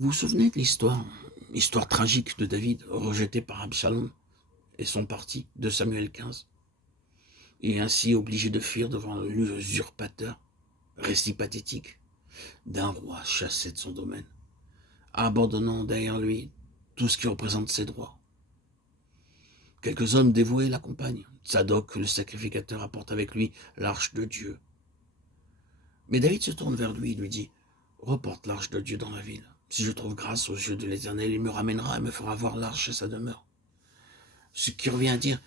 Vous vous souvenez de l'histoire tragique de David, rejeté par Absalom et son parti, de Samuel 15, et ainsi obligé de fuir devant l'usurpateur, récit pathétique d'un roi chassé de son domaine, abandonnant derrière lui tout ce qui représente ses droits. Quelques hommes dévoués l'accompagnent. Tsadok, le sacrificateur, apporte avec lui l'arche de Dieu. Mais David se tourne vers lui et lui dit « Reporte l'arche de Dieu dans la ville. Si je trouve grâce aux yeux de l'Éternel, il me ramènera et me fera voir l'arche à sa demeure. » Ce qui revient à dire,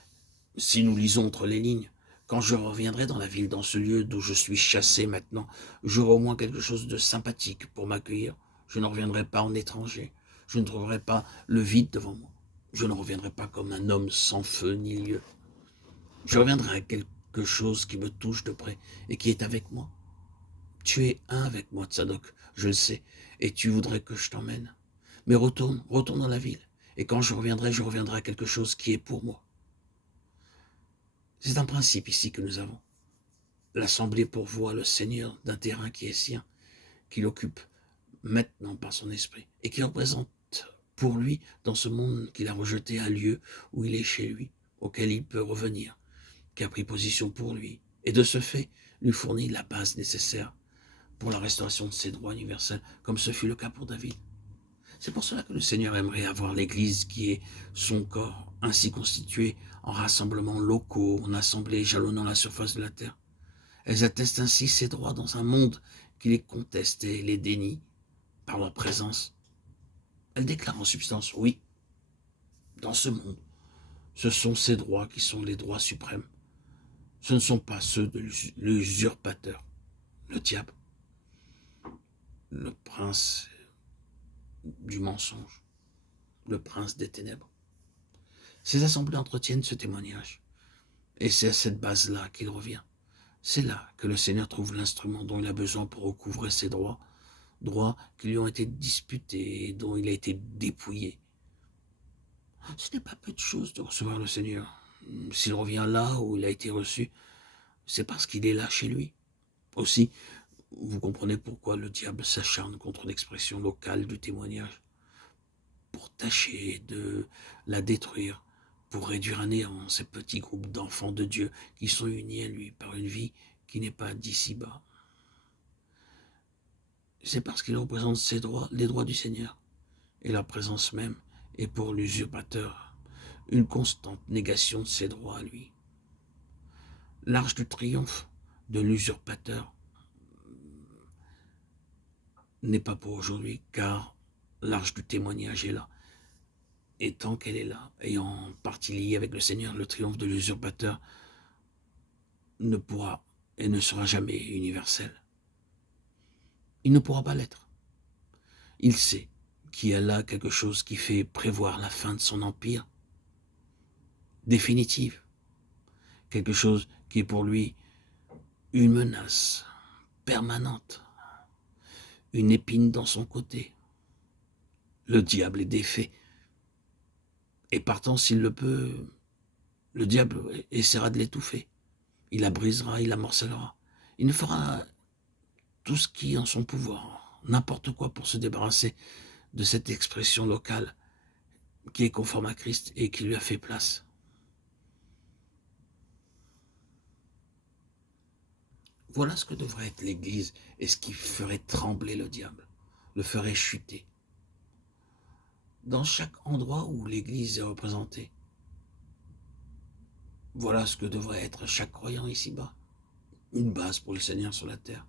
si nous lisons entre les lignes, quand je reviendrai dans la ville, dans ce lieu d'où je suis chassé maintenant, j'aurai au moins quelque chose de sympathique pour m'accueillir. Je ne reviendrai pas en étranger. Je ne trouverai pas le vide devant moi. Je ne reviendrai pas comme un homme sans feu ni lieu. Je reviendrai à quelque chose qui me touche de près et qui est avec moi. Tu es un avec moi, Tsadok, je le sais, et tu voudrais que je t'emmène. Mais retourne dans la ville, et quand je reviendrai à quelque chose qui est pour moi. C'est un principe ici que nous avons. L'Assemblée pourvoit le Seigneur d'un terrain qui est sien, qu'il occupe maintenant par son esprit, et qui représente pour lui, dans ce monde qu'il a rejeté, un lieu où il est chez lui, auquel il peut revenir, qui a pris position pour lui, et de ce fait, lui fournit la base nécessaire pour la restauration de ses droits universels, comme ce fut le cas pour David. C'est pour cela que le Seigneur aimerait avoir l'Église qui est son corps, ainsi constitué en rassemblements locaux, en assemblées jalonnant la surface de la terre. Elles attestent ainsi ses droits dans un monde qui les conteste et les dénie par leur présence. Elles déclarent en substance, oui, dans ce monde, ce sont ces droits qui sont les droits suprêmes. Ce ne sont pas ceux de l'usurpateur, le diable, le prince du mensonge, le prince des ténèbres. Ces assemblées entretiennent ce témoignage, et c'est à cette base-là qu'il revient. C'est là que le Seigneur trouve l'instrument dont il a besoin pour recouvrer ses droits, droits qui lui ont été disputés et dont il a été dépouillé. Ce n'est pas peu de choses de recevoir le Seigneur. S'il revient là où il a été reçu, c'est parce qu'il est là chez lui. Aussi, vous comprenez pourquoi le diable s'acharne contre l'expression locale du témoignage, pour tâcher de la détruire, pour réduire à néant ces petits groupes d'enfants de Dieu qui sont unis à lui par une vie qui n'est pas d'ici-bas. C'est parce qu'il représente ses droits, les droits du Seigneur, et la présence même est pour l'usurpateur une constante négation de ses droits à lui. L'arche du triomphe de l'usurpateur n'est pas pour aujourd'hui, car l'arche du témoignage est là. Et tant qu'elle est là, ayant partie liée avec le Seigneur, le triomphe de l'usurpateur ne pourra et ne sera jamais universel. Il ne pourra pas l'être. Il sait qu'il y a là quelque chose qui fait prévoir la fin de son empire définitive, quelque chose qui est pour lui une menace permanente, une épine dans son côté. Le diable est défait, et partant s'il le peut, le diable essaiera de l'étouffer. Il la brisera, il la morcellera. Il ne fera tout ce qui est en son pouvoir, n'importe quoi pour se débarrasser de cette expression locale qui est conforme à Christ et qui lui a fait place. Voilà ce que devrait être l'Église et ce qui ferait trembler le diable, le ferait chuter. Dans chaque endroit où l'Église est représentée, voilà ce que devrait être chaque croyant ici-bas, une base pour le Seigneur sur la terre,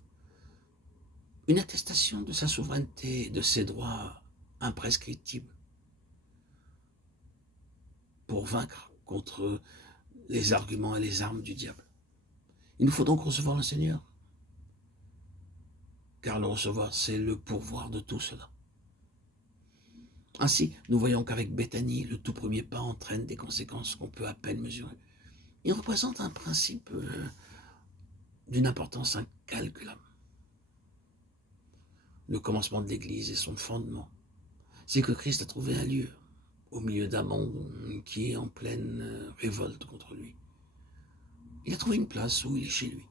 une attestation de sa souveraineté et de ses droits imprescriptibles pour vaincre contre les arguments et les armes du diable. Il nous faut donc recevoir le Seigneur, car le recevoir, c'est le pourvoir de tout cela. Ainsi, nous voyons qu'avec Béthanie, le tout premier pas entraîne des conséquences qu'on peut à peine mesurer. Il représente un principe d'une importance incalculable. Le commencement de l'Église et son fondement, c'est que Christ a trouvé un lieu au milieu d'un monde qui est en pleine révolte contre lui. Il a trouvé une place où il est chez lui.